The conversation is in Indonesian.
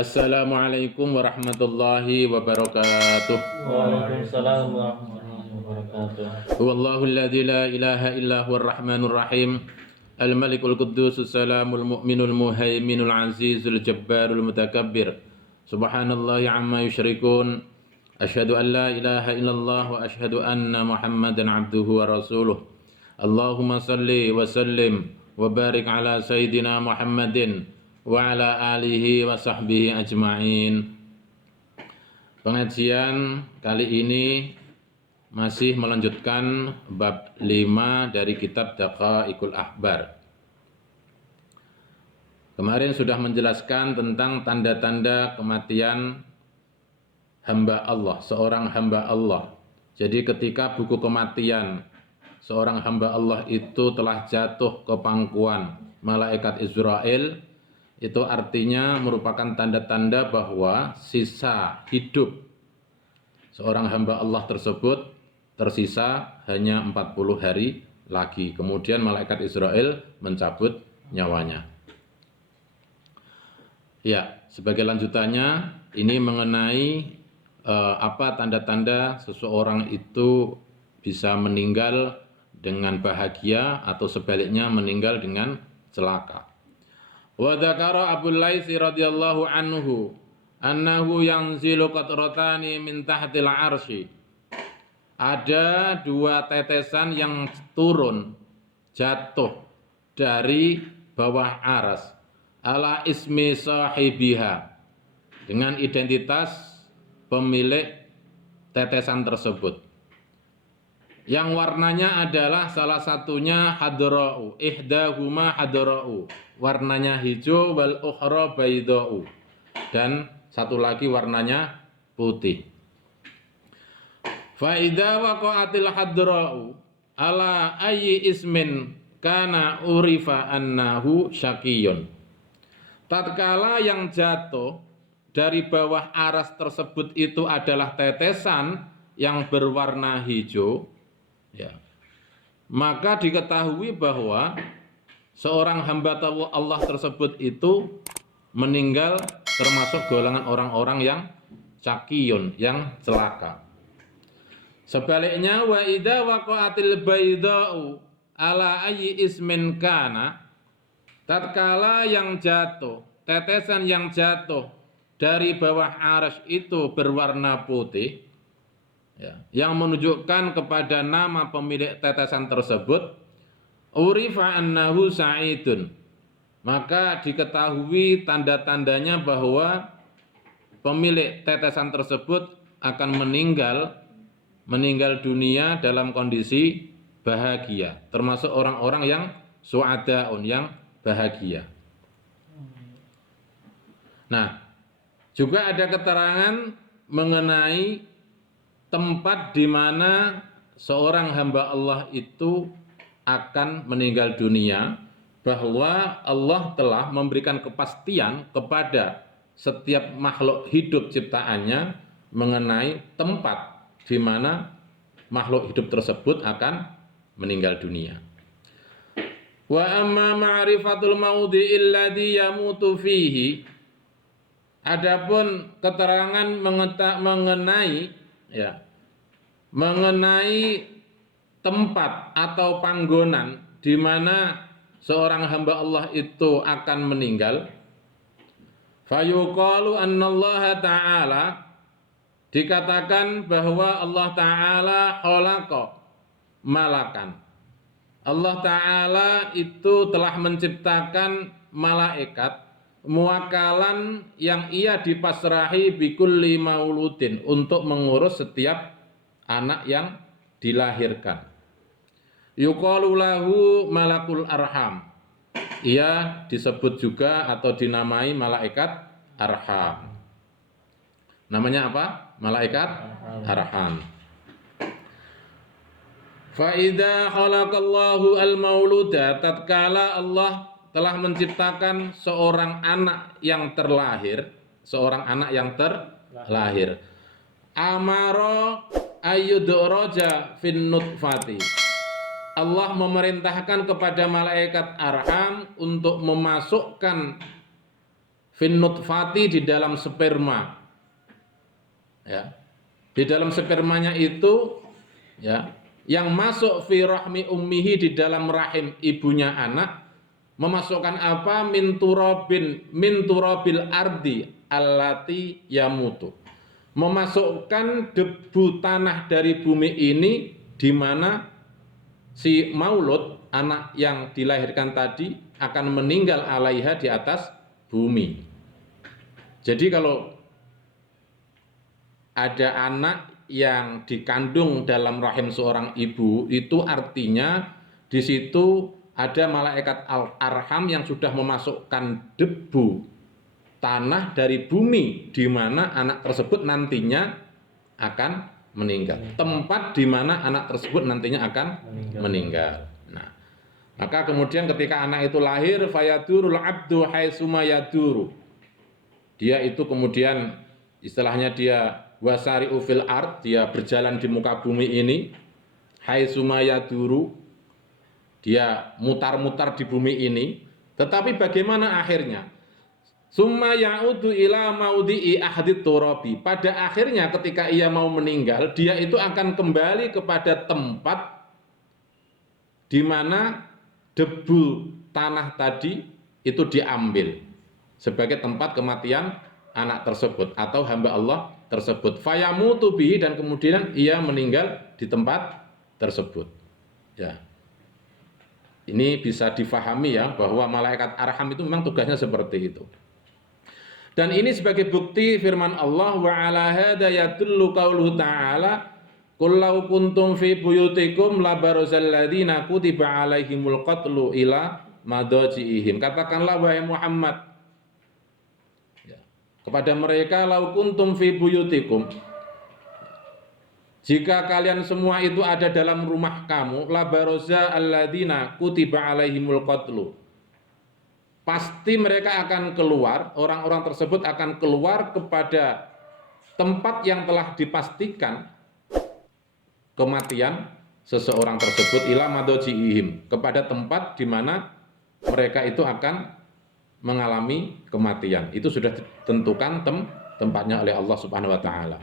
Assalamualaikum warahmatullahi wabarakatuh. Waalaikumsalam warahmatullahi wabarakatuh. Wallahu alladzi la ilaha illa huwar rahmanur rahim. Al-Malikul Quddusus Salamul Mu'minul Muhaiminul Azizul Jabbarul Mutakabbir. Subhanallahi amma yusyrikun. Asyhadu an la ilaha illallah wa asyhadu anna Muhammadan abduhu wa rasuluh. Allahumma salli wa sallim wa barik ala sayyidina Muhammadin wa ala alihi wa sahbihi ajma'in. Pengajian kali ini masih melanjutkan bab 5 dari kitab Daqaiqul Ahbar. Kemarin sudah menjelaskan tentang tanda-tanda kematian hamba Allah, seorang hamba Allah. Jadi ketika buku kematian seorang hamba Allah itu telah jatuh ke pangkuan malaikat Israel, itu artinya merupakan tanda-tanda bahwa sisa hidup seorang hamba Allah tersebut tersisa hanya 40 hari lagi. Kemudian malaikat Israel mencabut nyawanya. Ya, sebagai lanjutannya ini mengenai apa tanda-tanda seseorang itu bisa meninggal dengan bahagia atau sebaliknya meninggal dengan celaka. Wa dzakara Abu Laits radhiyallahu anhu annahu yanzilu qatratani min tahtil arsy. Ada dua tetesan yang turun jatuh dari bawah aras ala ismi sahibiha, dengan identitas pemilik tetesan tersebut. Yang warnanya adalah salah satunya hadra'u, ihdahuma hadra'u, warnanya hijau, wal ukhra bayda'u, dan satu lagi warnanya putih. Fa idza waqa'atil hadra'u ala ayyi ismin kana urifa annahu syaqiyun. Tatkala yang jatuh dari bawah aras tersebut itu adalah tetesan yang berwarna hijau, ya, maka diketahui bahwa seorang hamba Allah tersebut itu meninggal termasuk golongan orang-orang yang syaqiyun, yang celaka. Sebaliknya wa idza waqa'atil bayda'u ala ayyi ismin kana, tatkala yang jatuh, tetesan yang jatuh dari bawah aras itu berwarna putih, ya, yang menunjukkan kepada nama pemilik tetesan tersebut, urifa annahu sa'idun, maka diketahui tanda-tandanya bahwa pemilik tetesan tersebut akan meninggal dunia dalam kondisi bahagia, termasuk orang-orang yang su'adaun, yang bahagia. Nah, juga ada keterangan mengenai tempat di mana seorang hamba Allah itu akan meninggal dunia, bahwa Allah telah memberikan kepastian kepada setiap makhluk hidup ciptaannya mengenai tempat di mana makhluk hidup tersebut akan meninggal dunia. Wa amma ma'rifatul maudhi'i alladhi yamutu fihi, adapun keterangan mengenai tempat atau panggonan di mana seorang hamba Allah itu akan meninggal, fayuqalu annallaha ta'ala, dikatakan bahwa Allah Ta'ala khalaqa malakan, Allah Ta'ala itu telah menciptakan malaikat muwakkalan yang ia dipasrahi bikulli mauludin, untuk mengurus setiap anak yang dilahirkan. Yuqalu lahu malakul arham, ia disebut juga atau dinamai malaikat arham. Namanya apa? Malaikat arham. Fa idza khalaqallahu al-mauluda, tatkala Allah telah menciptakan seorang anak yang terlahir, amara ayyudraja fin nutfati, Allah memerintahkan kepada malaikat arham untuk memasukkan fin nutfati, di dalam sperma. Ya. Di dalam spermanya itu, ya, yang masuk fi rahmi ummihi, di dalam rahim ibunya anak, memasukkan apa? Min turabil ardi allati yamutu. Memasukkan debu tanah dari bumi ini, di mana si maulud, anak yang dilahirkan tadi, akan meninggal alaiha, di atas bumi. Jadi kalau ada anak yang dikandung dalam rahim seorang ibu, itu artinya di situ ada malaikat al-arham yang sudah memasukkan debu tanah dari bumi, di mana anak tersebut nantinya akan meninggal. Tempat di mana anak tersebut nantinya akan meninggal. Nah, maka kemudian ketika anak itu lahir, fayadurul abdu haitsuma yaduru. Dia itu kemudian istilahnya dia wasari'u fil ard, dia berjalan di muka bumi ini, haitsuma yaduru, dia mutar-mutar di bumi ini. Tetapi bagaimana akhirnya? Summa ya'udu ila maudhi'i ahadit turabi. Pada akhirnya ketika ia mau meninggal, dia itu akan kembali kepada tempat di mana debu tanah tadi itu diambil sebagai tempat kematian anak tersebut atau hamba Allah tersebut. Fayamutu bihi, dan kemudian ia meninggal di tempat tersebut. Ya. Ini bisa difahami ya, bahwa malaikat arham itu memang tugasnya seperti itu. Dan ini sebagai bukti firman Allah, wa ala hadza yadullu qauluhu ta'ala, qul law kuntum fi buyutikum labarazal ladzina kutiba alaihimul qatlu ila madajiihim. Katakanlah wahai Muhammad, ya, kepada mereka, law kuntum fi buyutikum, jika kalian semua itu ada dalam rumah kamu, labaraza alladzina kutiba alaihimul qatlu, pasti mereka akan keluar, orang-orang tersebut akan keluar kepada tempat yang telah dipastikan kematian seseorang tersebut, ila madajiihim, kepada tempat di mana mereka itu akan mengalami kematian. Itu sudah ditentukan tempatnya oleh Allah Subhanahu wa taala.